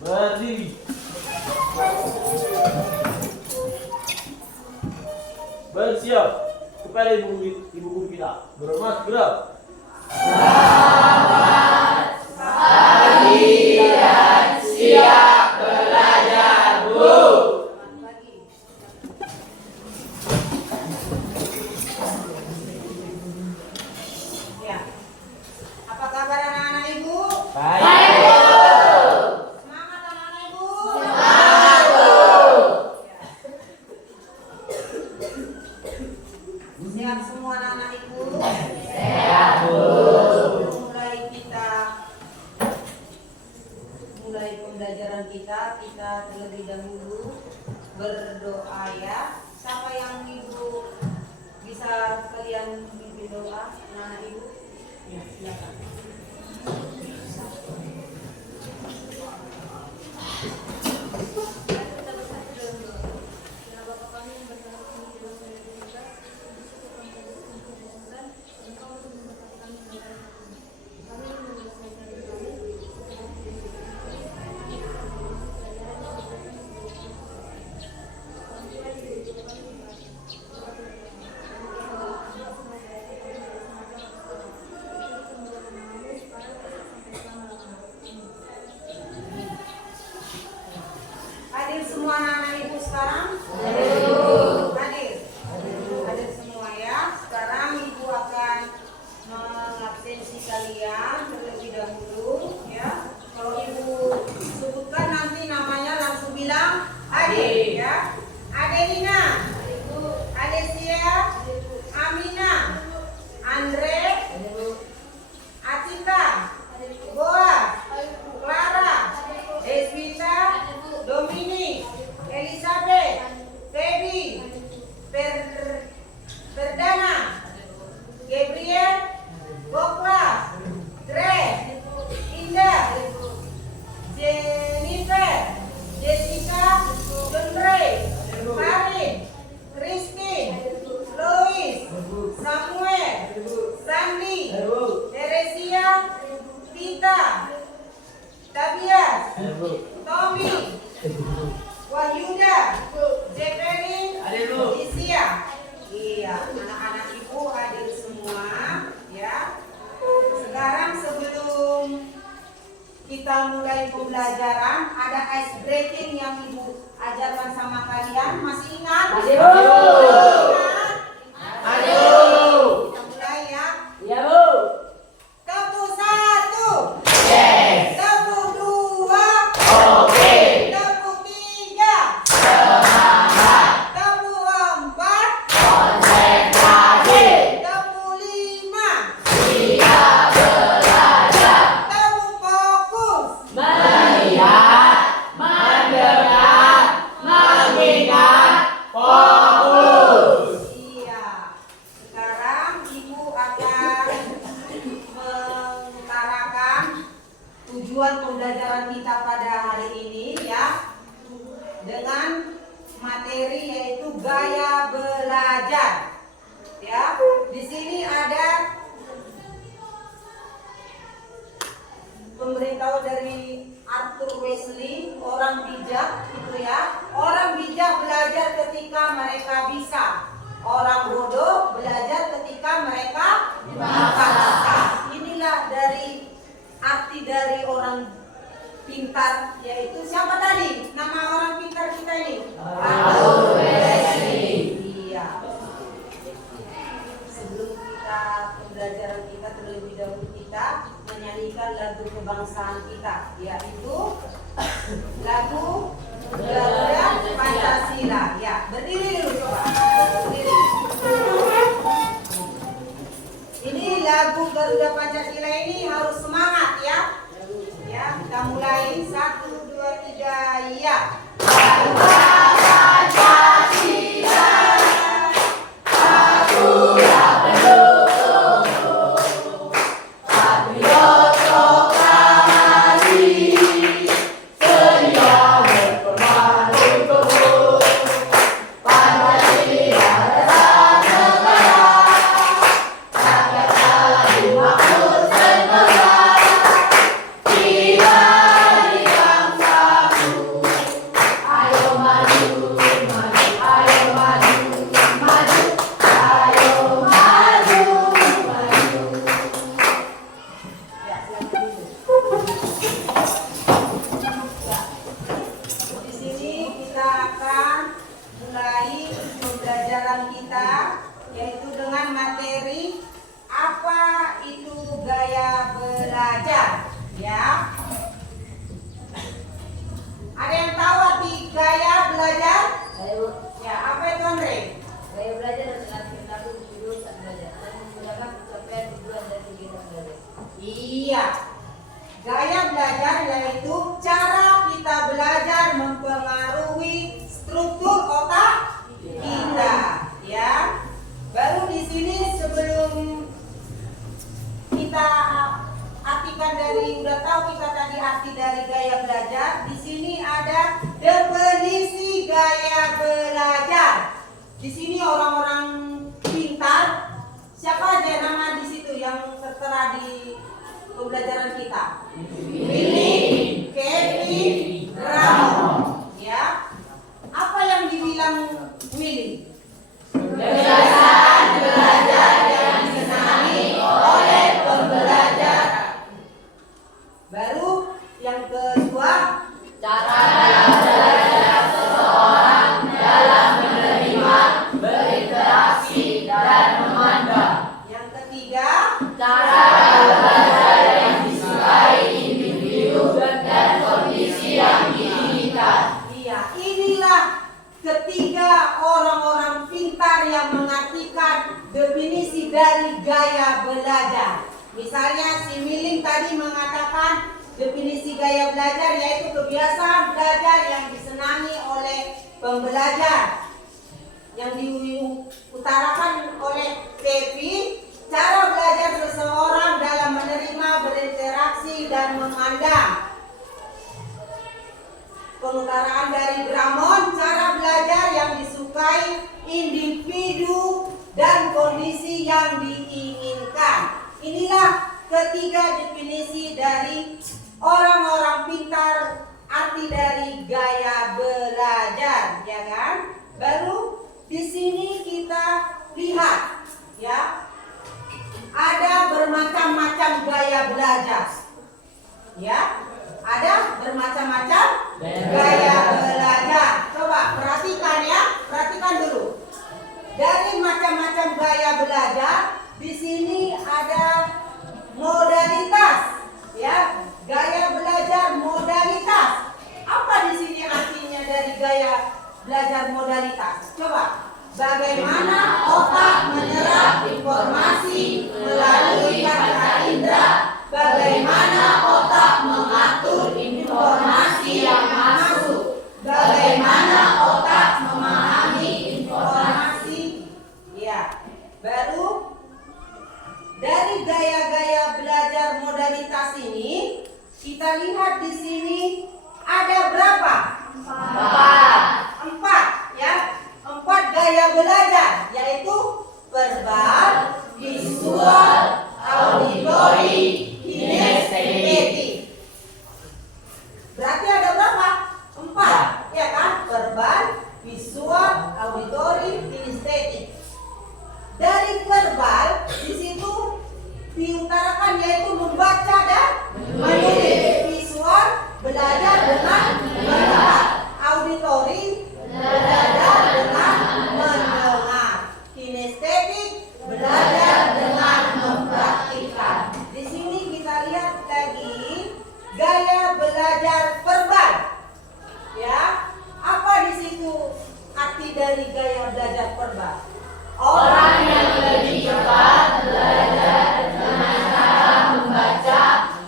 Berdiri. Bersiap kepada ibu guru kita. Berhormat gerak. Siap belajar, Bu. Ya. Apa kabar anak-anak Ibu? Baik. Semangat anak-anak Ibu. Sehat semua anak-anak Ibu. Sehat, Bu. Mulai pembelajaran kita terlebih dahulu berdoa ya. Siapa yang Ibu bisa kalian pimpin doa anak-anak Ibu? Ya, silakan. Hadir semua anak-anak Ibu sekarang? Hadir. Hadir semua ya. Sekarang Ibu akan mengabsensi kalian terlebih dahulu ya. Kalau Ibu sebutkan nanti namanya langsung bilang hadir ya. Adelina, Adesia, Amina, Andre, Atika, Boas, Clara, Deswita, Dominic, Elizabeth, Teddy, Perdana, Gabriel, Gokla, Grace, Indah, Jennifer, Jessica, John Ray, Karin, Christine, Lois, Samuel, Sandy, Teresia, Tita, Tabias, Tommy, Wahyuda, Jacqueline, Isia. Iya, anak-anak Ibu hadir semua ya. Sekarang sebelum kita mulai pembelajaran, ada ice breaking yang Ibu ajarkan sama kalian. Masih ingat? Masih ingat? Kita mulai ya. Iya, Bu. Tepuk 1. Yes. Tepuk 2. Oke. Tepuk 3. Semangat. Tepuk 4. Konsentrasi. Tepuk 5. Siap belajar. Tepuk fokus. Melihat, mendengar, mengingat, fokus. Iya. Sekarang Ibu akan mengutarakan tujuan pembelajaran kita pada hari ini ya, dengan materi yaitu gaya belajar. Ya, di sini ada pemberitahu dari Arthur Wesley, orang bijak itu ya. Orang bijak belajar ketika mereka bisa. Orang bodoh belajar ketika mereka dipaksa. Inilah dari arti dari orang pintar, yaitu siapa tadi? Nama orang pintar kita ini? Arthur Wesley. Iya. Sebelum kita pembelajaran kita terlebih dahulu kita menyanyikan lagu kebangsaan kita, yaitu lagu Garuda Pancasila. Ya, berdiri dulu coba. Berdiri. Ini lagu Garuda Pancasila ini harus semangat ya. Ya, kita mulai 1, 2, 3 ya. Garuda Pancasila. Patriot proklamasi, sedia berkorban untuk Pancasila dasar negara, rakyat telah dimaksud negara. Ya. Ada yang tahu arti gaya belajar? Ya, apa itu Andre? Gaya belajar adalah perilaku individu saat belajar dan menggunakan pencapaian tujuan dan kegiatan belajar. Iya. Gaya belajar yaitu cara kita belajar mempengaruhi struktur otak kita, ya. Baru di sini sebelum kita artikan dari udah tahu kita tadi arti dari gaya belajar, di sini ada definisi gaya belajar. Di sini orang-orang pintar, siapa aja nama di situ yang tertera di pembelajaran kita? Willy, Kevin, Ramon. Ya. Apa yang dibilang Willy? Kebiasaan belajar yang disenangi oleh pembelajar. Baru yang kedua, Cara belajar seseorang dalam menerima, berinteraksi, dan memandang. yang ketiga, Cara belajar yang disukai individu dan kondisi yang diinginkan. iya, inilah ketiga orang-orang pintar yang mengartikan definisi dari gaya belajar. Misalnya si Miling tadi mengatakan definisi gaya belajar yaitu kebiasaan belajar yang disenangi oleh pembelajar. Yang diutarakan oleh Kevin, cara belajar seseorang dalam menerima, berinteraksi, dan memandang. Pengutaraan dari Gramon, cara belajar yang disukai individu dan kondisi yang diinginkan. Inilah ketiga definisi dari orang-orang pintar, arti dari gaya belajar, ya kan? Baru di sini kita lihat, ya, ada bermacam-macam gaya belajar, ya, ada bermacam-macam gaya belajar. Coba perhatikan ya, perhatikan dulu. Dari macam-macam gaya belajar, di sini ada modalitas, ya, gaya belajar modalitas. Apa di sini artinya dari gaya belajar modalitas? Coba, bagaimana otak menyerap informasi melalui panca indera? Bagaimana otak mengatur informasi yang masuk? Bagaimana otak memahami informasi? Ya, baru dari gaya-gaya belajar modalitas ini kita lihat di sini ada berapa? Empat, ya. 4 gaya belajar, yaitu verbal, visual, auditory, kinestetik. Berarti ada berapa? 4, ya kan? Verbal, visual, auditory, kinestetik. Dari verbal di situ diutarakan yaitu membaca dan menulis. Visual, belajar dengan melihat. Auditory, belajar dengan mendengar. Kinestetik, belajar dengan mempraktikkan. Di sini kita lihat lagi gaya belajar verbal. Ya, apa di situ arti dari gaya belajar verbal? Orang yang lebih cepat belajar dengan cara membaca,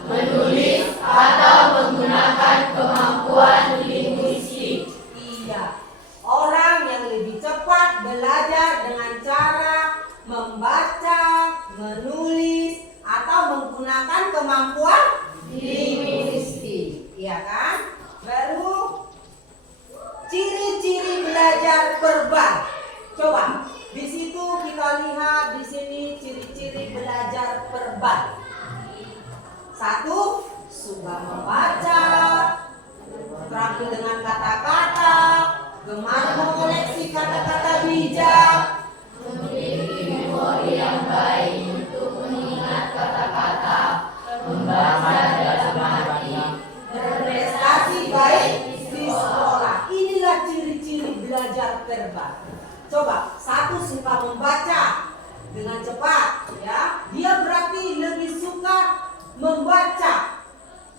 menulis, atau menggunakan kemampuan linguistik. Iya, orang yang lebih cepat belajar dengan cara membaca, menulis, atau menggunakan kemampuan linguistik. Iya kan? Baru ciri-ciri belajar verbal. Coba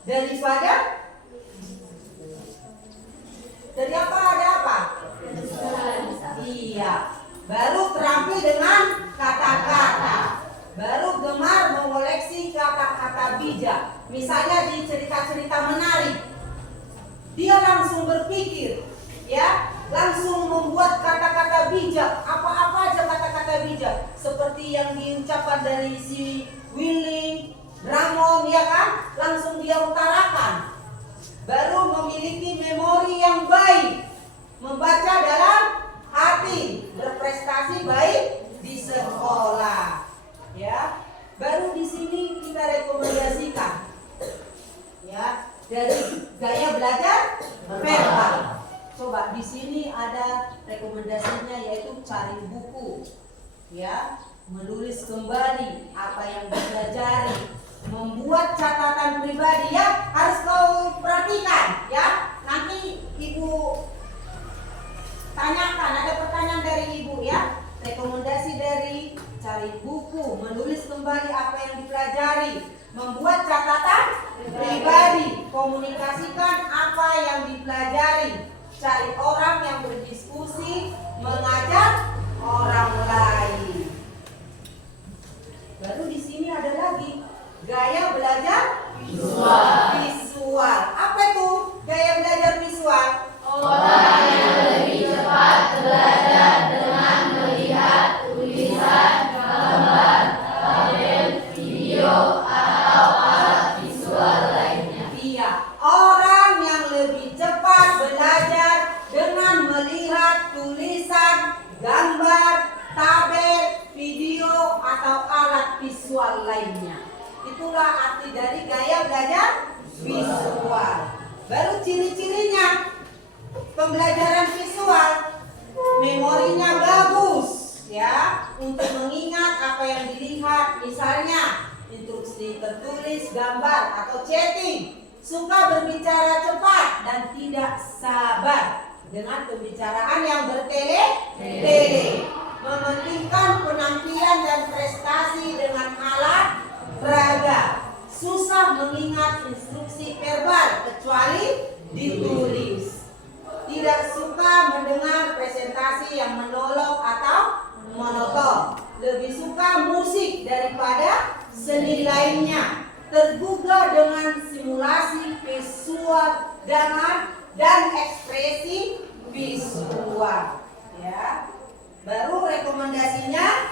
daripada dari apa ada apa? Iya. Baru terampil dengan kata-kata. Baru gemar mengoleksi kata-kata bijak. Misalnya di cerita-cerita menarik, dia langsung berpikir, ya, langsung membuat kata-kata bijak. Apa-apa aja kata-kata bijak, seperti yang diucapkan dari si Willing, Ramon, ya kan? Langsung dia utarakan. Baru memiliki memori yang baik, membaca dalam hati, berprestasi baik di sekolah, ya. Baru di sini kita rekomendasikan, ya, dari gaya belajar verbal. Coba di sini ada rekomendasinya, yaitu cari buku, ya, menulis kembali apa yang dipelajari, membuat catatan pribadi, ya, harus kau perhatikan, ya. Nanti ibu tanyakan, ada pertanyaan dari ibu, ya. Rekomendasi dari cari buku, menulis kembali apa yang dipelajari, membuat catatan pribadi, komunikasikan apa yang dipelajari, cari orang yang berdiskusi, mengajak orang lain. Baru di sini ada lagi gaya belajar visual. Apa itu gaya belajar visual? Orang yang lebih cepat belajar dengan melihat tulisan, gambar, tabel, video, atau alat visual lainnya. Iya, orang yang lebih cepat belajar dengan melihat tulisan, gambar, tabel, video, atau alat visual lainnya. Itulah arti dari gaya belajar visual. Baru ciri-cirinya, pembelajaran visual, memorinya bagus, ya, untuk mengingat apa yang dilihat. Misalnya instruksi tertulis, gambar, atau chatting. Suka berbicara cepat dan tidak sabar dengan pembicaraan yang bertele-tele. Mementingkan penampilan dan prestasi dengan alat peraga. Susah mengingat instruksi verbal kecuali ditulis. Tidak suka mendengar presentasi yang menolong atau monoton. Lebih suka musik daripada seni lainnya. Tergugah dengan simulasi visual dan ekspresi visual, ya. Baru rekomendasinya,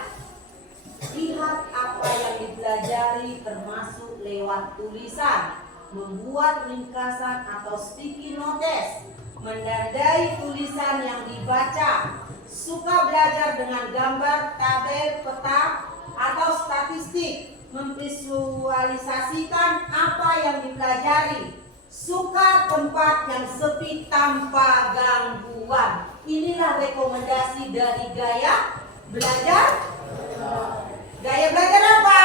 lihat apa yang dipelajari termasuk lewat tulisan, membuat ringkasan atau sticky notes, menandai tulisan yang dibaca. Suka belajar dengan gambar, tabel, peta, atau statistik, memvisualisasikan apa yang dipelajari. Suka tempat yang sepi tanpa gangguan. Inilah rekomendasi dari gaya belajar. Gaya belajar apa?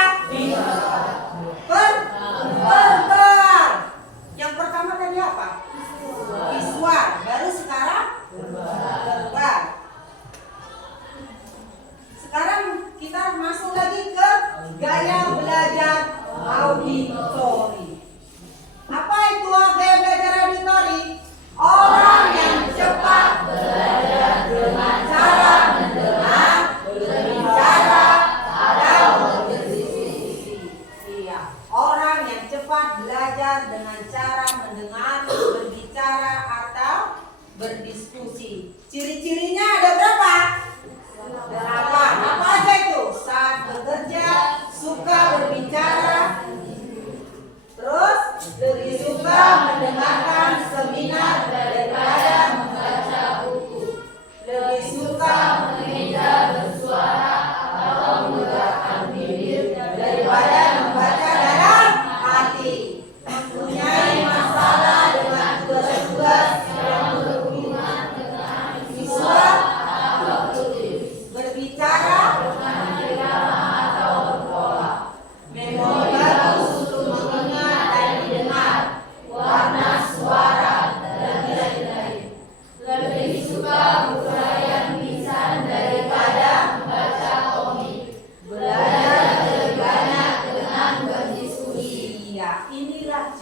Verbal. Yang pertama tadi apa? Visual. Baru sekarang verbal. Sekarang kita masuk lagi ke gaya belajar auditori. Apa itu gaya belajar auditori? Orang yang cepat belajar dengan cara mendengar, berbicara, atau berdiskusi. Iya, orang yang cepat belajar dengan cara mendengar, berbicara, atau berdiskusi. Ciri-cirinya ada berapa? 8. Apa aja itu? Saat bekerja, suka berbicara, terus lebih suka mendengarkan seminar daripada membaca buku. Lebih suka mengeja bersuara atau menggerakkan bibir daripada membaca dalam hati. Mempunyai masalah dengan tugas-tugas yang berhubungan dengan visual atau tulis. Berbicara dengan irama atau berpola. Memori bagus untuk mengingat dan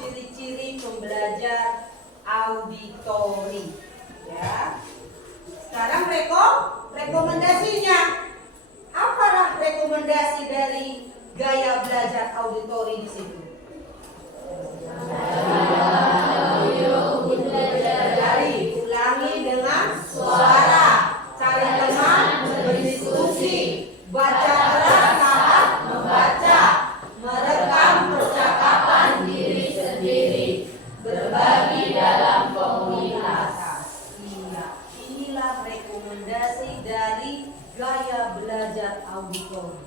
ciri-ciri pembelajar auditori. Ya. Sekarang rekomendasinya. Apalah rekomendasi dari gaya belajar auditori di situ? Ulangi dengan suara, cari teman, berdiskusi, baca terang saat membaca, merekam percakapan diri sendiri, berbagi dalam komunitas. Iya, inilah rekomendasi dari gaya belajar auditori.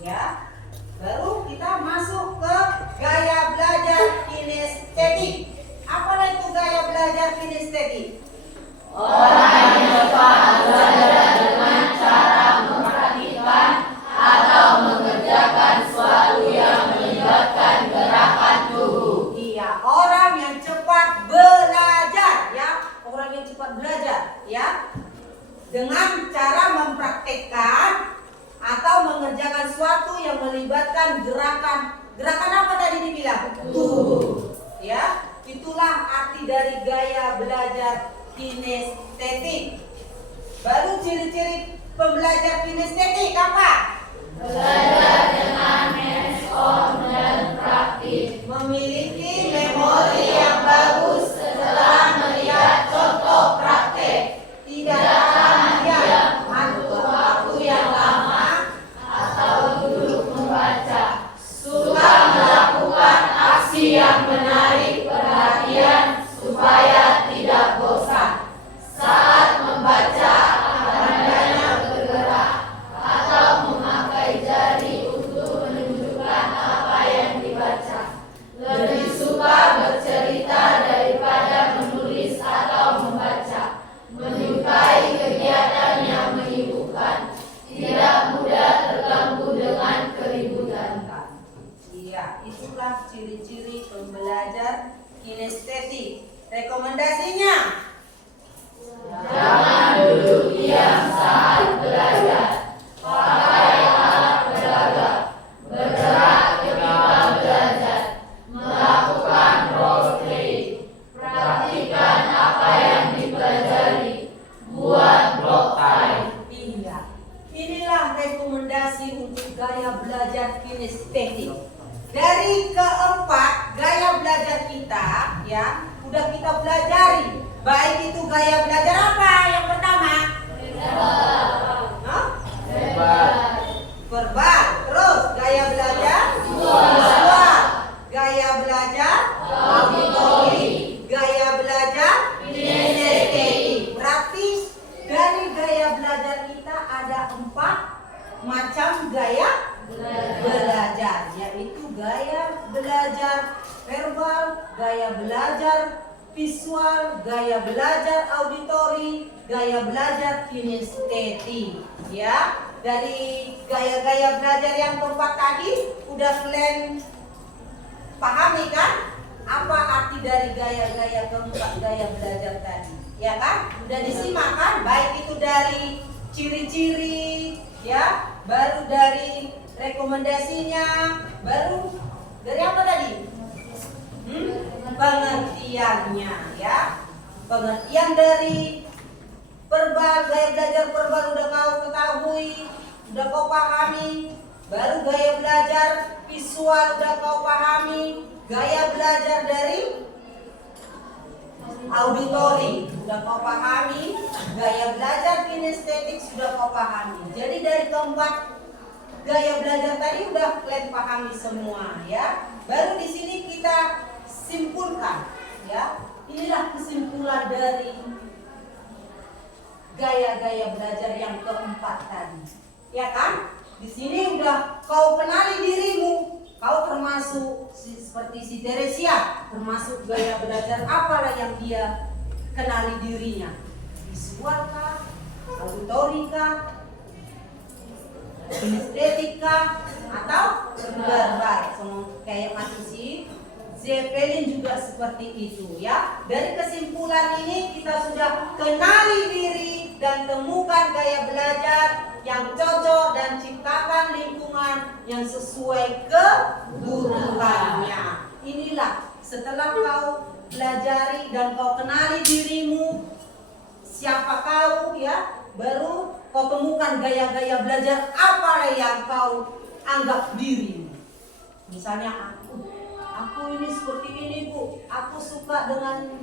Ya, baru kita masuk ke gaya belajar kinestetik. Apalah itu gaya belajar kinestetik? Orang yang dapat belajar dengan cara memperhatikan atau mengerjakan sesuatu yang melibatkan gerakan tubuh. Iya, orang yang cepat belajar, ya, orang yang cepat belajar, ya, dengan cara mempraktekkan atau mengerjakan sesuatu yang melibatkan gerakan apa tadi dibilang? Tubuh. Ya, itulah arti dari gaya belajar kinestetik. Baru ciri-ciri pembelajar kinestetik apa? Belajar dengan hands-on dan praktis. Memiliki memori yang bagus setelah melihat contoh praktek. Tidak akan diam untuk waktu yang lama Atau duduk membaca. suka melakukan aksi yang menarik perhatian supaya tidak bosan. Saat membaca, tandanya bergerak atau memakai jari untuk menunjukkan apa yang dibaca. Lebih suka bercerita daripada menulis atau membaca. Menyukai kegiatan yang menyibukkan. Tidak mudah terganggu dengan keributan. Iya, itulah ciri-ciri pembelajar kinestetik. Rekomendasinya? Jangan duduk diam saat belajar. Pakai alat peraga. Bergerak ketika belajar. Melakukan role play. Praktikan apa yang dipelajari. Buat block time. Iya. Inilah rekomendasi untuk gaya belajar kinestetik. Dari keempat gaya belajar kita, ya, udah kita pelajari. Baik itu gaya belajar apa? Yang pertama, Hah? Verbal. Terus gaya belajar visual. Gaya belajar auditori. Gaya belajar kinestetik. Berarti dari gaya belajar kita ada 4 macam gaya belajar, yaitu gaya belajar verbal, gaya belajar visual, gaya belajar auditori, gaya belajar kinestetik. Ya, dari gaya-gaya belajar yang keempat tadi udah kalian pahami kan? Apa arti dari gaya-gaya keempat gaya belajar tadi? Ya kan? Udah disimak kan? Baik itu dari ciri-ciri, ya, baru dari rekomendasinya, baru dari apa tadi? Pengertiannya, ya. Pengertian dari verbal, gaya belajar verbal udah kau ketahui, udah kau pahami. Baru gaya belajar visual udah kau pahami. Gaya belajar dari auditori sudah kau pahami. Gaya belajar kinestetik sudah kau pahami. Jadi dari keempat gaya belajar tadi udah kalian pahami semua, ya. Baru di sini kita simpulkan, ya. Inilah kesimpulan dari gaya-gaya belajar yang keempat tadi, ya kan? Di sini udah kau kenali dirimu, kau termasuk seperti si Teresia, termasuk gaya belajar apalah yang dia kenali dirinya, visual kah, auditori kah, kinestetika, atau verbal. Kayak masih si Zeppelin juga seperti itu, ya. Dari kesimpulan ini kita sudah kenali diri dan temukan gaya belajar yang cocok dan ciptakan lingkungan yang sesuai kebutuhannya. Inilah setelah kau pelajari dan kau kenali dirimu, siapa kau ya, baru kau temukan gaya-gaya belajar apa yang kau anggap dirimu. Misalnya aku ini seperti ini Bu, aku suka dengan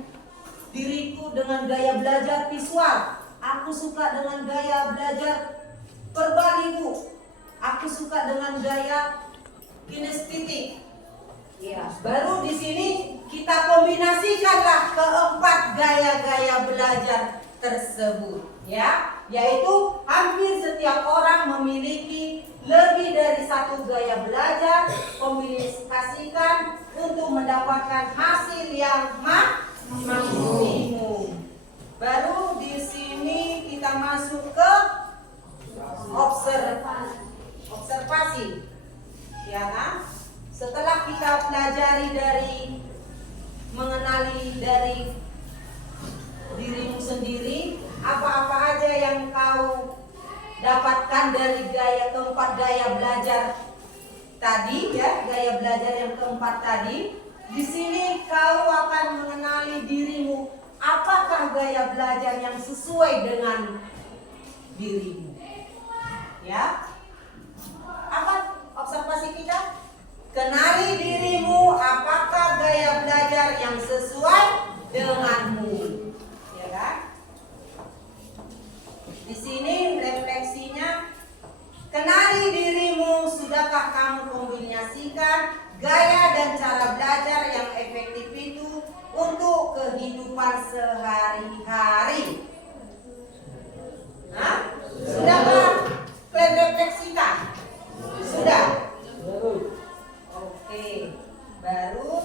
diriku dengan gaya belajar visual, aku suka dengan gaya belajar verbal Bu, aku suka dengan gaya kinestetik. Ya, baru di sini kita kombinasikanlah keempat gaya-gaya belajar tersebut, ya, yaitu hampir setiap orang memiliki lebih dari satu gaya belajar, kombinasikan untuk mendapatkan hasil yang maksimum. Baru di sini kita masuk ke observasi, ya kan? Setelah kita pelajari dari mengenali dari dirimu sendiri, apa-apa aja yang kau dapatkan dari keempat gaya belajar tadi, ya, gaya belajar yang keempat tadi. Di sini kau akan mengenali dirimu, apakah gaya belajar yang sesuai dengan dirimu, ya. Apa observasi kita? Kenali dirimu, apakah gaya belajar yang sesuai denganmu, ya kan? Di sini refleksinya, kenali dirimu, sudahkah kamu kombinasikan gaya dan cara belajar yang efektif itu untuk kehidupan sehari-hari? Nah, sudahkah kalian refleksikan? Sudah? Oke, baru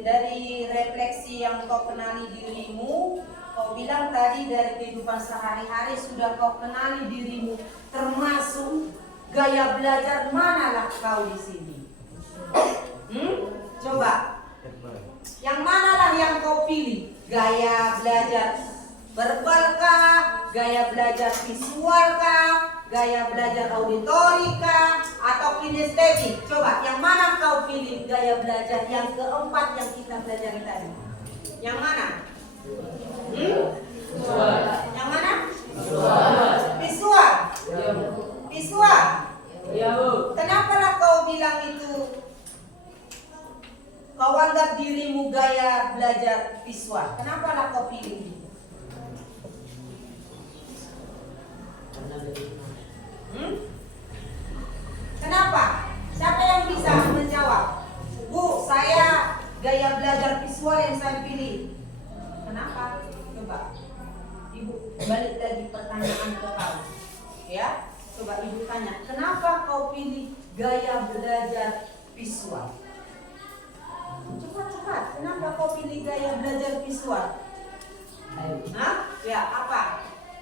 dari refleksi yang kau kenali dirimu, kau bilang tadi dari kehidupan sehari-hari sudah kau kenali dirimu, termasuk gaya belajar manalah kau di sini? Coba, yang manalah yang kau pilih? Gaya belajar verbal kah, gaya belajar visual kah, gaya belajar auditori kah, atau kinestetik? Coba, yang mana kau pilih gaya belajar yang keempat yang kita pelajari tadi? Yang mana? Yang mana? Visual. Visual. Kenapa lah kau bilang itu? Kau anggap dirimu gaya belajar visual. Kenapa lah kau pilih itu? Kenapa? Siapa yang bisa menjawab? Bu, saya gaya belajar visual yang saya pilih. Kenapa? Coba Ibu balik lagi pertanyaan ke kau, ya. Coba Ibu tanya, kenapa kau pilih gaya belajar visual? Cepat-cepat, kenapa kau pilih gaya belajar visual? Hah? Ya, apa?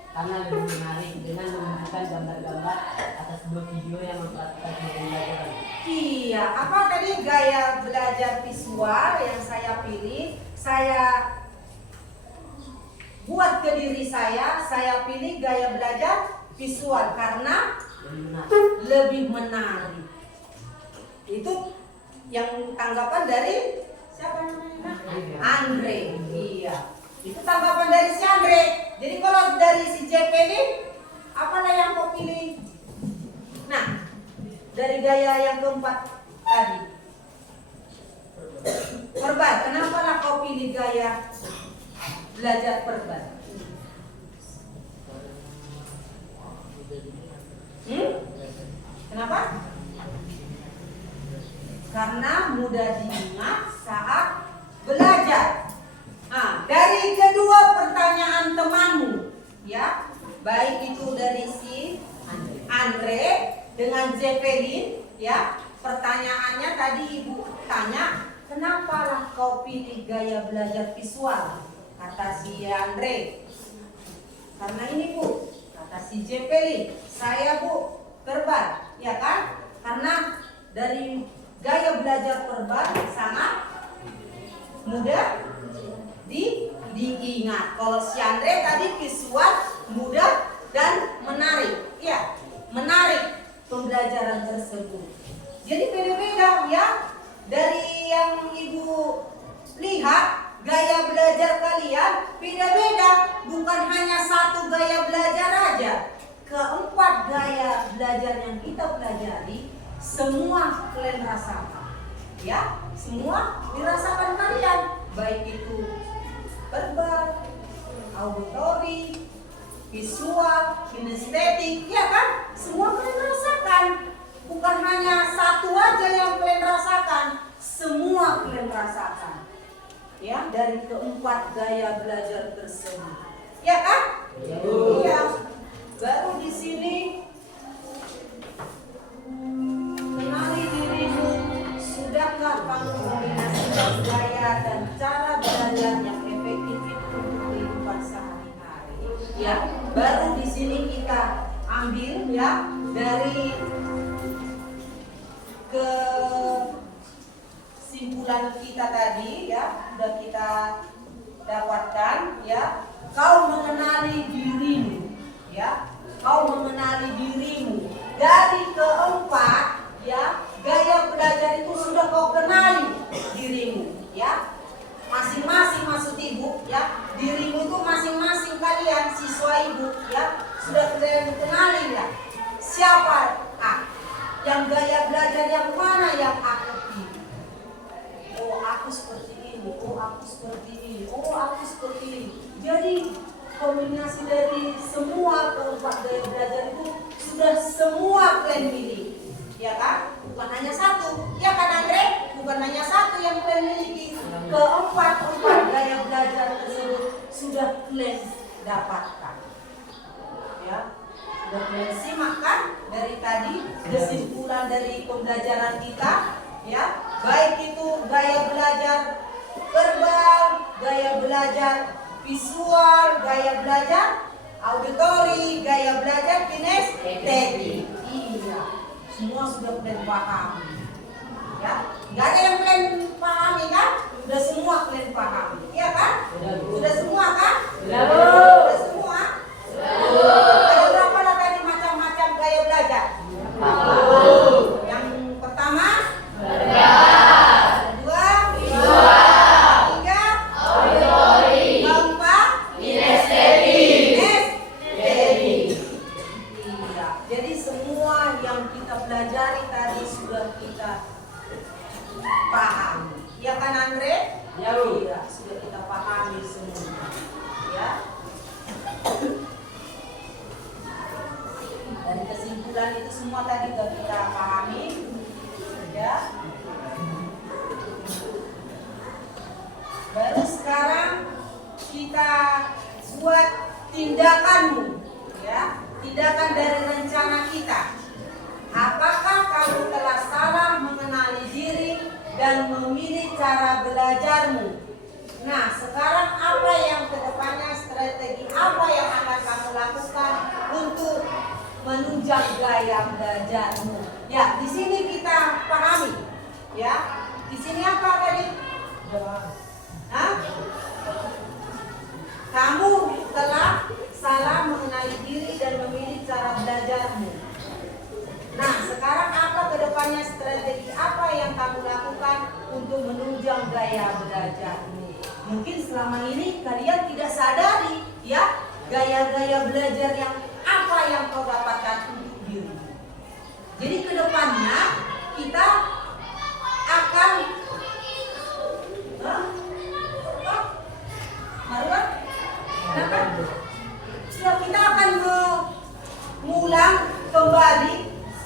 Karena lebih menarik dengan menunjukkan gambar-gambar atas sebuah video yang memperhatikan pembelajaran. Iya, apa tadi gaya belajar visual yang saya pilih? Saya buat ke diri saya pilih gaya belajar visual karena lebih menarik. Itu yang tanggapan dari siapa namanya? Andre. Iya. Itu tanggapan dari si Andre. Jadi kalau dari si JP ini, apalah yang kau pilih? Nah, dari gaya yang keempat tadi, verbal. Kenapa lah kau pilih gaya belajar verbal? Kenapa? Karena mudah diingat saat belajar. Nah, dari kedua pertanyaan temanmu, ya, baik itu dari si Andre dengan Zeppelin, ya, pertanyaannya tadi Ibu tanya, kenapa lah kau pilih gaya belajar visual? Kata si Andre, karena ini Bu, kata si Zeppelin, saya Bu verbal, ya kan? Karena dari gaya belajar verbal sangat mudah diingat. Kalau si Andre tadi visual mudah dan menarik, ya, menarik. pembelajaran tersebut. Jadi beda-beda ya. Dari yang Ibu lihat, gaya belajar kalian beda-beda. Bukan hanya satu gaya belajar aja. Keempat gaya belajar yang kita pelajari, semua kalian rasakan. Ya, semua dirasakan kalian. Baik itu verbal, auditori, visual, kinestetik, ya kan? Semua kalian rasakan. Bukan hanya satu aja yang kalian rasakan, semua kalian rasakan. Ya, dari keempat gaya belajar tersebut. Ya kan? Iya. Baru di sini kenali dirimu. Sudahkah kamu kombinasikan gaya dan cara belajar yang efektif itu untuk kehidupan sehari-hari? Ya, baru di sini kita ambil ya dari kesimpulan kita tadi ya, sudah kita dapatkan ya. Kau mengenali dirimu ya, kau mengenali dirimu. Dari keempat ya gaya belajar itu sudah kau kenali dirimu ya. Masing-masing maksud Ibu ya, dirimu itu masing-masing kalian siswa Ibu ya sudah kalian kenali ya. Siapa yang gaya belajar yang mana yang aku pilih? Oh, aku seperti ini. Oh, aku seperti ini. Oh, aku seperti ini. Jadi kombinasi dari semua keempat gaya belajar itu sudah semua kalian pilih, ya kan? Bukan hanya satu, ya kan Andre? Bukan hanya satu yang kalian miliki. Keempat gaya belajar tersebut sudah kalian dapatkan, ya. Sudah kalian simak kan dari tadi kesimpulan dari pembelajaran kita, ya. Baik itu gaya belajar verbal, gaya belajar visual, gaya belajar auditori, gaya belajar kinestetik. Iya, semua sudah kalian pahami. Ya, nggak ada yang kalian pahami kan? Sudah semua kalian pahami, iya kan? Sudah semua kan? Sudah semua. Ada berapa lah tadi macam-macam gaya belajar? Yang pertama, kedua, tiga, keempat, kinestetik. Iya. Jadi semua yang kita pelajari tadi sudah kita pahami. Ya kan Andre? Ya, iya, sudah kita pahami semua. Ya. Dari kesimpulan itu semua tadi sudah kita pahami. Ya. Baru sekarang kita buat tindakanmu, ya. Tindakan dari rencana kita. Apakah kamu telah salah mengenali diri dan memilih cara belajarmu? Nah, sekarang apa yang kedepannya, strategi apa yang akan kamu lakukan untuk menunjang gaya belajarmu? Ya, di sini kita pahami. Ya, di sini apa tadi? Hah? Kamu telah salah mengenali diri dan memilih cara belajarmu. Nah, sekarang apa kedepannya, strategi apa yang kamu lakukan untuk menunjang gaya belajarmu? Mungkin selama ini kalian tidak sadari ya gaya-gaya belajar yang apa yang kau dapatkan untuk dirimu. Jadi kedepannya kita akan kita akan mengulang kembali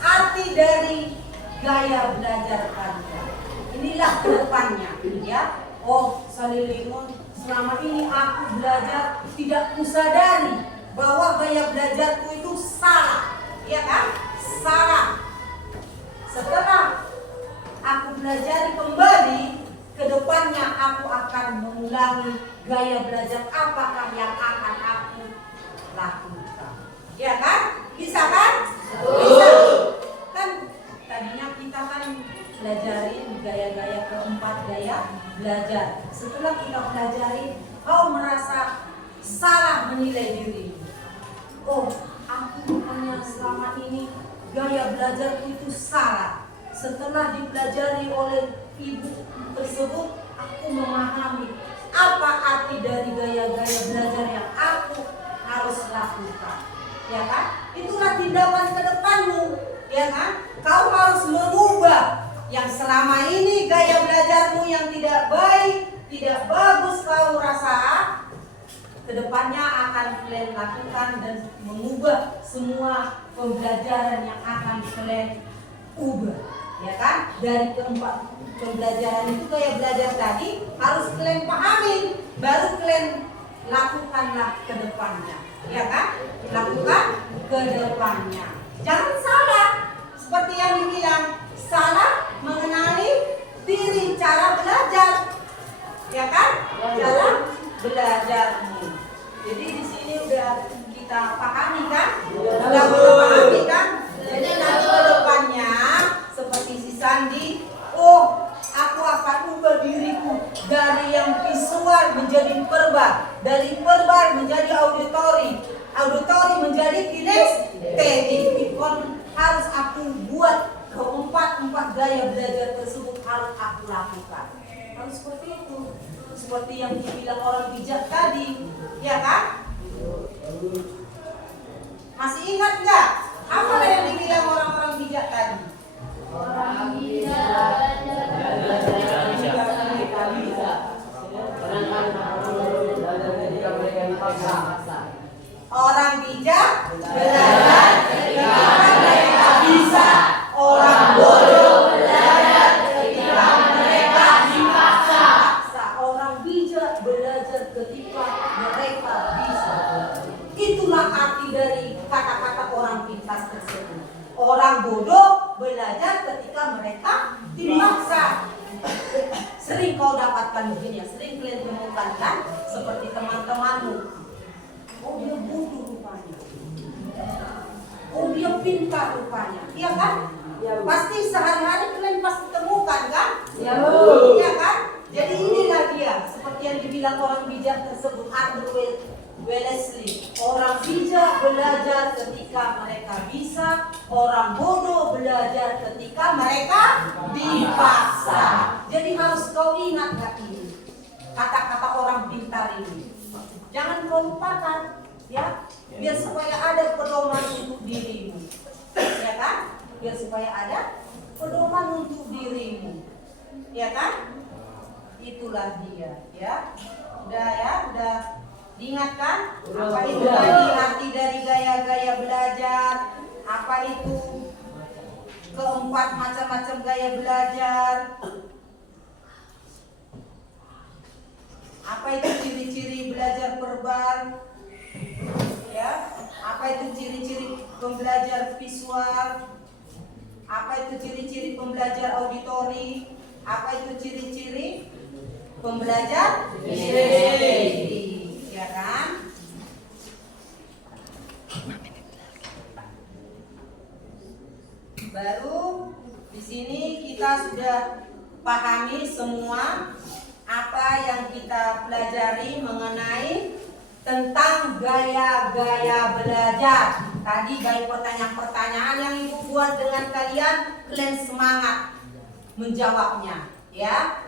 arti dari gaya belajar kalian. Inilah kedepannya, ya. Oh, Salilingon, selama ini aku belajar tidak kusadari bahwa gaya belajarku itu salah, ya kan? Salah. Setelah aku pelajari kembali, kedepannya aku akan mengulangi gaya belajar apakah yang akan aku lakukan, ya kan? Bisa kan? Bisa. Kan tadinya kita kan belajarin gaya-gaya keempat gaya belajar. Setelah kita pelajari, kau merasa salah menilai diri. Oh, aku hanya selama ini gaya belajar itu salah. Setelah dipelajari oleh ibu tersebut, aku memahami apa arti dari gaya-gaya belajar yang aku harus lakukan. Ya kan? Itulah tindakan ke depanmu. Ya kan? Kau harus mengubah yang selama ini gaya belajarmu yang tidak baik, tidak bagus kau rasa, kedepannya akan kalian lakukan dan mengubah semua pembelajaran yang akan kalian ubah. Ya kan? Dari keempat pembelajaran itu gaya belajar tadi harus kalian pahami, baru kalian lakukanlah ke depannya. Ya kan? Lakukan ke depannya. Jangan salah. Seperti yang dibilang, salah mengenali diri cara belajar. Ya kan? Cara belajarmu. Jadi di sini udah kita pahami kan? Udah pahami kan? Jadi nanti ke depannya seperti si Sandi, oh aku akan ubah diriku dari yang visual menjadi verbal, dari verbal menjadi auditori, auditori menjadi kinestetik. Harus aku buat keempat gaya belajar tersebut harus aku lakukan. Harus seperti itu. Seperti yang dibilang orang bijak tadi, ya kan? Masih ingat nggak? Apa yang dibilang orang-orang bijak tadi? Orang bijak Orang bijak belajar ketika mereka bisa. Orang bodoh belajar ketika mereka dipaksa. Orang bijak belajar ketika mereka bisa. Itulah arti dari kata-kata orang pintar tersebut. Orang bodoh belajar ketika mereka dipaksa. Sering kau dapatkan begini ya, sering kalian temukan kan, seperti teman-temanmu. Oh dia bodoh rupanya. Oh dia pintar rupanya. Iya kan? Ya, pasti sehari-hari kalian pasti temukan kan? Ya, iya kan? Jadi inilah dia, seperti yang dibilang orang bijak tersebut, Arthur Wellesley. Orang bijak belajar ketika mereka bisa, orang bodoh belajar ketika mereka dipaksa. Jadi harus kau ingat gak ini kata-kata orang pintar ini. Jangan kau lupakan, ya, biar supaya ada pedoman untuk dirimu, ya kan? Biar supaya ada pedoman untuk dirimu, ya kan? Itulah dia, ya. Udah diingatkan apa itu tadi arti dari gaya-gaya belajar, apa itu keempat macam-macam gaya belajar. Apa itu ciri-ciri belajar verbal? Ya, apa itu ciri-ciri pembelajar visual? Apa itu ciri-ciri pembelajar auditori? Apa itu ciri-ciri pembelajar kinestetik? Ya kan? Baru di sini kita sudah pahami semua apa yang kita pelajari mengenai tentang gaya-gaya belajar. Tadi banyak pertanyaan-pertanyaan yang Ibu buat dengan kalian semangat menjawabnya, ya.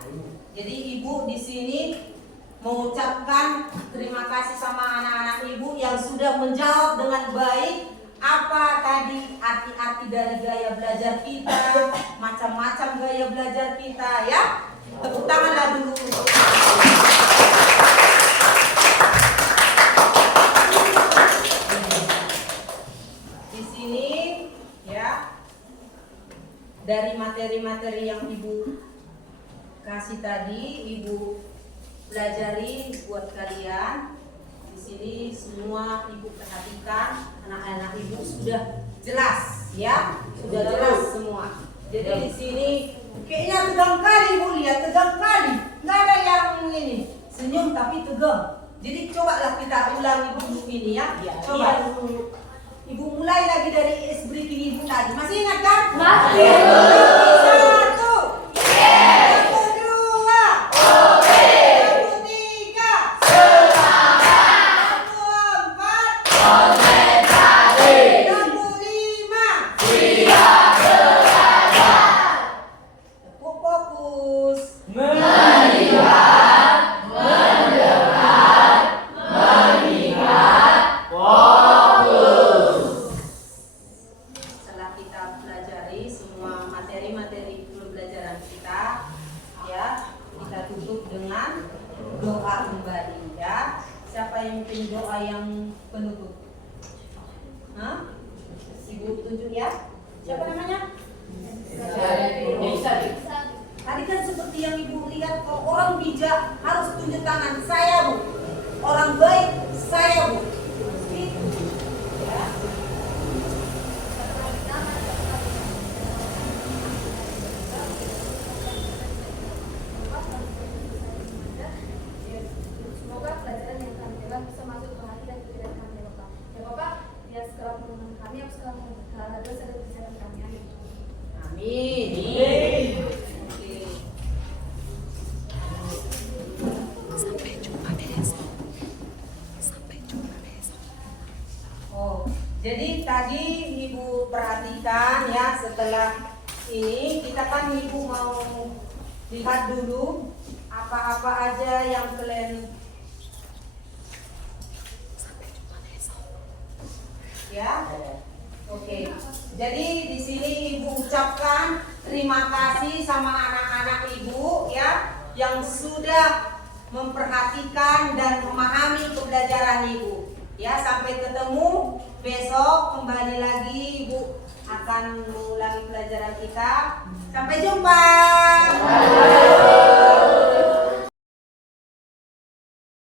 Jadi Ibu di sini mengucapkan terima kasih sama anak-anak Ibu yang sudah menjawab dengan baik apa tadi arti-arti dari gaya belajar kita, macam-macam gaya belajar kita, ya. Tepuk tanganlah dulu untuk di sini, ya. Dari materi-materi yang Ibu kasih tadi, Ibu pelajari buat kalian. Di sini semua Ibu perhatikan, anak-anak Ibu sudah jelas, ya, sudah jelas semua. Jadi di sini kayaknya tegang kali Ibu lihat, tegang kali, nggak ada yang ini senyum tapi tegang. Jadi cobalah kita ulang Ibu ini, ya. Coba Ibu mulai lagi dari ice breathing Ibu tadi. Masih ingat kan? Masih. 1, yang kedua, yang ketiga, yang keempat, konsentrasi, yang kelima, mengakhiri materi pembelajaran kita, ya. Kita tutup dengan doa kembali, ya. Siapa yang pimpin doa yang penutup? Hah? Ibu tunjuk ya. Siapa namanya? Tadi kan seperti yang ibu lihat, kalau orang bijak harus tunjuk tangan. Saya, Bu. Orang baik, saya, Bu. Itu. Ya. Semoga pelajaran yang kami dapat bisa masuk ke hati dan pikiran kami, ya Bapak. Ya Bapak, biar segera menurunkan kami, aku sekarang menurunkan dosa dan kesalahan kami. Amin. Amin. Oke. Oh, jadi tadi Ibu perhatikan ya, setelah ini kita kan Ibu mau lihat dulu apa-apa aja yang kalian ya. Oke. Jadi di sini Ibu ucapkan terima kasih sama anak-anak Ibu ya yang sudah memperhatikan dan memahami pembelajaran Ibu. Ya, sampai ketemu besok, kembali lagi Ibu akan mengulangi pelajaran kita. Sampai jumpa.